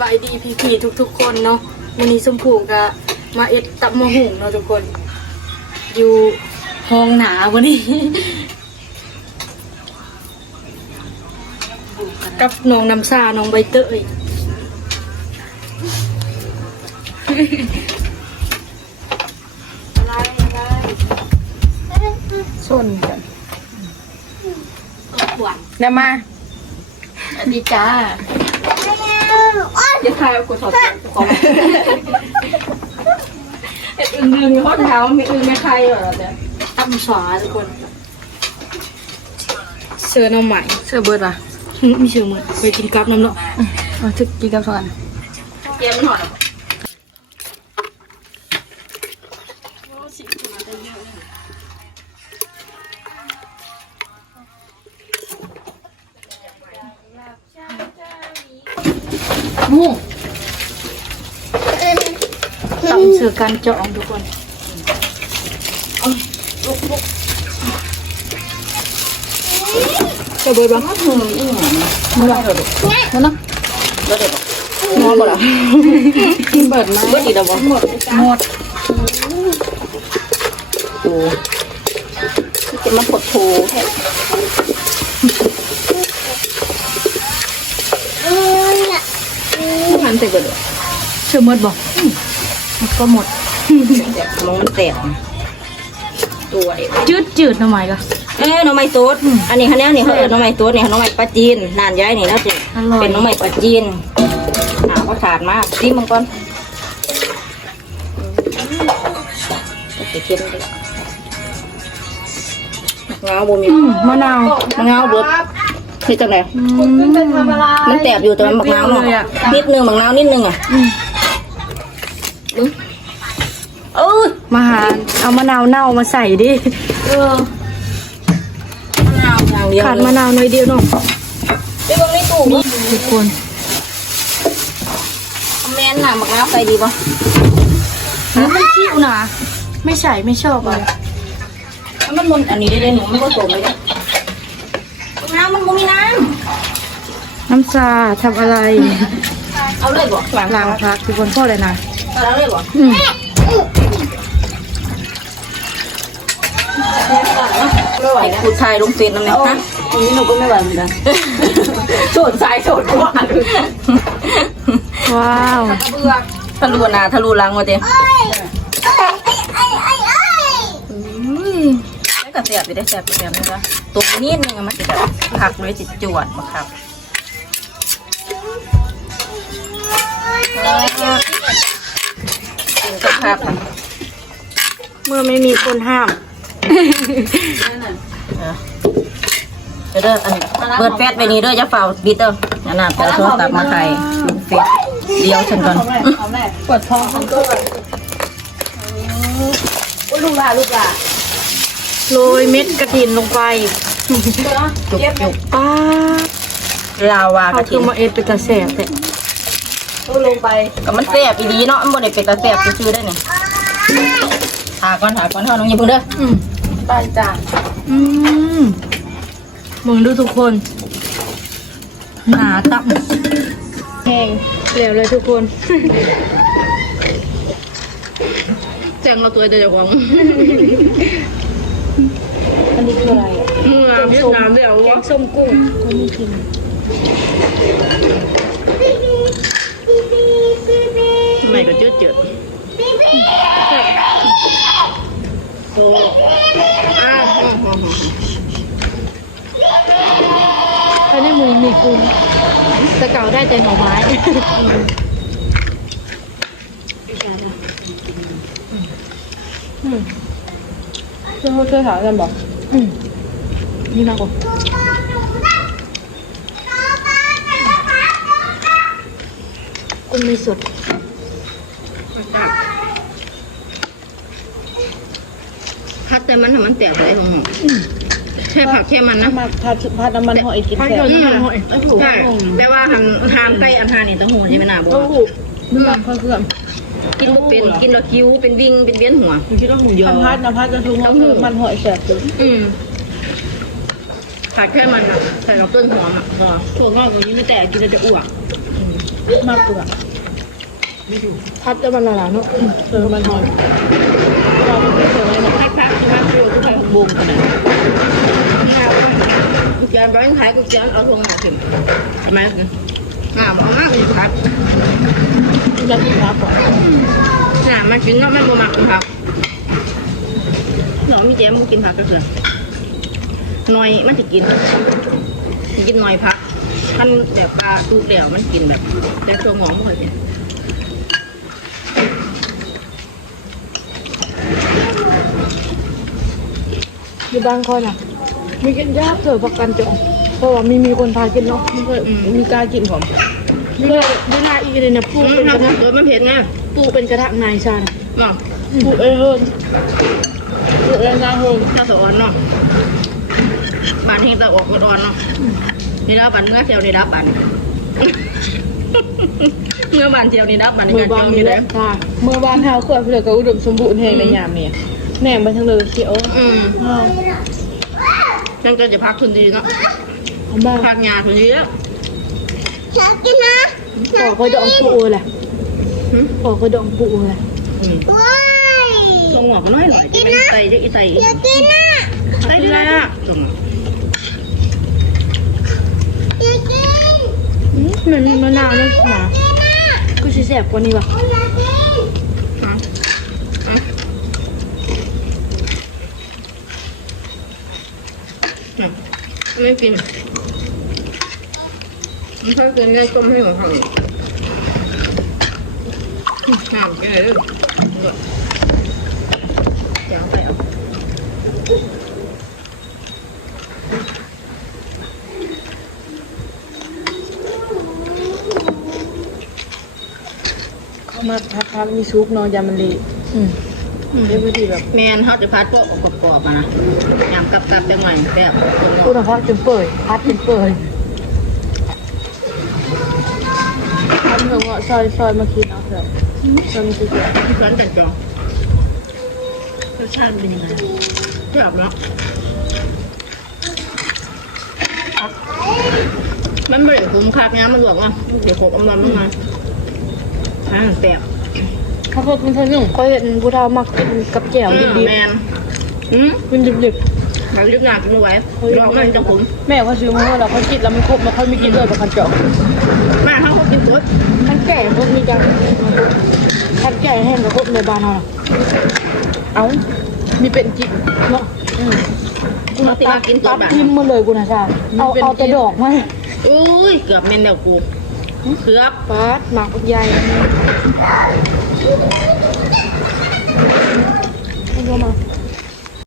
บายดีพี่ๆทุกๆ คนเนาะวันนี้สมผูก็มาเอ็ดตับมะหุงเนาะทุกคน อยู่ห้องหนาวันนี้ กับน้องน้ำซาน้องใบเตยอะไรอะไรส่วนกันหวานเดี๋ยวมาสวัสดีจ้า อย่าทายเอากูถอดของเอ็ดอึงดึงข้อเท้ามีอึงไม่ใครเหรอเดี๋ยวตั้มสวาทุกคนเสือน้องใหม่เสื้อเบิร์ดอะมีเสือเหมือนไปกินกับน้ำเนาะเอาทึกกินกาแฟก่อนเกียมหน่อย มุ่งตั้มเสือการเจาะทุกคนเสือเบิร์ดบ้างมึงอีหยังมึงว่าเดี๋ยวนั่นเนาะเดี๋ยวเดี๋ยวมองบ่ล่ะกินเบิร์ดไหมเบิร์ดอีกแล้วบ่หมดหมดโอ้จะมาปดโถแท้ หันใส่เบิร์ดเสือเบิร์ดบอกมันก็หมดแต่มองมันแตกตัวเด็กจืดจืดทำไมล่ะเอ้ยน้องไม้โต๊ดอันนี้คะแนนนี่เขาเอิ้นน้องไม้โต๊ดนี่น้องไม้ปลาจีนนานย้ายนี่แล้วจิอร่อยเป็นน้องไม้ปลาจีนหาว่าขาดมากซีมังก่อนจะเค็มเลยมะนาวบ่มีอืมมะนาวมะนาวเบิด นี่จังไหนคุณขึ้นไปทำอะไรมันแตบอยู่แต่มันมะนาวเนาะเลยอะนิดนึงมะนาวนิดนึงอะดูเอ้ยมาหาเอามะนาวเน่ามาใส่ดิเออมะนาวอย่างเดียวขาดมะนาวหน่อยเดียวเนาะไปเบิ่งในตู้บ่ทุกคนแม่นน่ะมะนาวใส่ดีป่ะมันไม่คิ้วนะไม่ใส่ไม่ชอบอะมันมันอันนี้ได้เลยหนูไม่ผสมเลยเนี่ยน้ำ มันบ่มีน้น้ำซาทำอะไรำเอาเลยบ่หลังล้างพักทุกคนพ่อเลยนะเอาเลยบ่อืมไม่ไหวนะผู้ชายลงเฟซนั่นแหละฮะอันนี้หนูก็ไม่ไหวเหมือนกันโสดสายโสดกว่าว้าว ทะลุหนาทะลุหลังมาเด้แล้ว ก็เสียบไปได้เสียบไปเสียบนะคะตัวนิดนึงอะมันจะแบบผักเลยจิจวดมาครับกินกับผักค่ะเมื่อไม่มีคนห้ามเดี๋ยวเด้ออันเปิดแฟตไปนี้เด้อจะเฝ้าบิดเด้อนั่นน่ะไปเอาโทรศัพท์มาใครเฟซเดียวฉันก่อนปวดท้องทั้งตัวลูกหลาลูกหลา โรยเม็ดกระถินลงไปจุกจุกป้าลาวากเขาระคืถิ่อนมาเอ็ดเป็นตาแสบแต่ก็มันแซ่บอีดีเนาะมันบ่ได้เป็นตาแซ่บซื่อๆได้นี่หาก่อนหาก่อนเฮาน้องอย่าเพิ่งเด้ออืมไปจ้าอืมมึงดูทุกคน หนาตับแห้งเหลวเลยทุกคน แจ้งเราตัวเดียวของ อันนี้คืออะไรอะมือเวียดนามเดียวแกงส้มกุ้งก็มีกินทำไมก็เจืดเจืดโอ้อ้าวอันนี้มือมีกุ้งแต่เก่าได้แต่หน่อไม้ช่วยช่วยถามกั นบอกอืมนี่มากกว่ากุ้งไม่สดพัดแต่มันทำมันแตกเลยของหนูแค่ผักแค่มันนะมาพัดพัดน้ำมันหอยกินแซ่บอืมใช่แต่ว่าทางทางใกล้อันทานนี่ต้องหูใช่ไหมนะบอกนี่มันเครื่อง กินบ่เป็นกินแล้วคิ้วเป็นวิ่งเป็นเวียนหัวคิดว่าหมูยอพัดน้ำพัดจะทุ่งมันหอยแซ่บสุดอืมผัดแค่มันอะใส่กับต้นหอมอะพอถั่วงอกอย่างนี้ไม่แตกกินแล้วจะอ้วกอืมมากกว่าพัดจะมันละลายเนาะเออมันหอมเราไม่เคยเลยเนาะให้พักที่มันกลัวทุกคนบุ้งกันนะงากุญแจร้านขายกุญแจเอาทงมาถึงทำไมงาบอกมากเลยครับจะกินพักก่อนามากินเนาะไม่บ่มักครับน้องมีเจมกินผักก็คือหน่อยมันจะกิน กินหน่อยผักท่านแบบปลาตูเดี่ยวมันกินแบบ แต่ตัวหมองไม่ค่อยเป็นอยู่บ้านค่อยน่ะมีกินยากเถอะประกันจง เพราะว่ามีมีคนพากินเนาะไม่เคยมีกล้ารกินผมมีเลยเวลาอีกเลยเนี่ยปลูกเป็นกระทะโดยมันเผ็ดไงปลูกเป็นกระทะนายชาญเนาะปลูกเองเฮินปลูกเองนายเฮินถ้าสะอ่อนเนาะบานเฮงตะออกกดอ่อนเนาะนี่แล้วบานเมื่อเที่ยวนี่ดับบานเมื่อบานเที่ยวนี่ดับบานในเมื่กาอรวานเที่ยวมีนี่แล้ได้วค่ะเมื่อวานเฮาเขื่อนเพื่อก็อุดมสมบูรณ์แห่งในยามเนี่ยแหนมไปทางเลยเขียวอืมอ้าวฉันก็จะพักทุนดีเนาะ เอาบ้าพักงานทุนดีแล้วปอกก็ดองปูแหละปอกก็ดองปูแหละลงหัวก็น้อยหน่อยจะเป็นใส่จะอีใส่อีกใส่ได้ละตรงอืมมันมีมะนาวด้วยหมาก็ชิแสบกว่านี้ว่ะไม่กินมัน ถ้ากินได้ต้มให้หมดทั้งน้ำกินเลยเดี๋ยวไปเอาเข้ามาพักพักมีซุกเนอนยามันดีอืมเรียกวิธีแบบแมนเขาจะพัดโปะกรอบๆมานะยำกับกับๆจังหน่อยแบบอุณหภูมิจนเปิดพัดจนเปิด ทำเหงาะซอยซอยมาคิดเอาเถอะซอยมาคิดเถอะที่ร้านกันจองรสชาติเป็นยังไงแบบเนาะมันไม่ได้คุ้มค่าน้ำมันหลวกอะเดี๋ยวผมเอามันมาอ่าแปบข้าวโพดมันเท่านึงเขาเห็นผู้เฒ่ามักกินกับแจ่วดิบแมนอืมๆมันดิบหาลึกหนากินไม่ไหวลอมันจะผมๆแม่เขาซื้อมาให้เราเขากินแล้วมันครบมันค่อยไม่กินเลยประคันเจาะมาเขา กดมันแก่พวกนี้จังทันแก่แห้งกับพวกในบ้านเราเอา มีเป็นจิบเนาะกูมาตัดกินตัดทิมมาเลยกูนะชาเอาเอาแต่ดอกไหมอุ้ยเกือบเมนเดียวกูเกือบป๊าดหมากใหญ่เอามา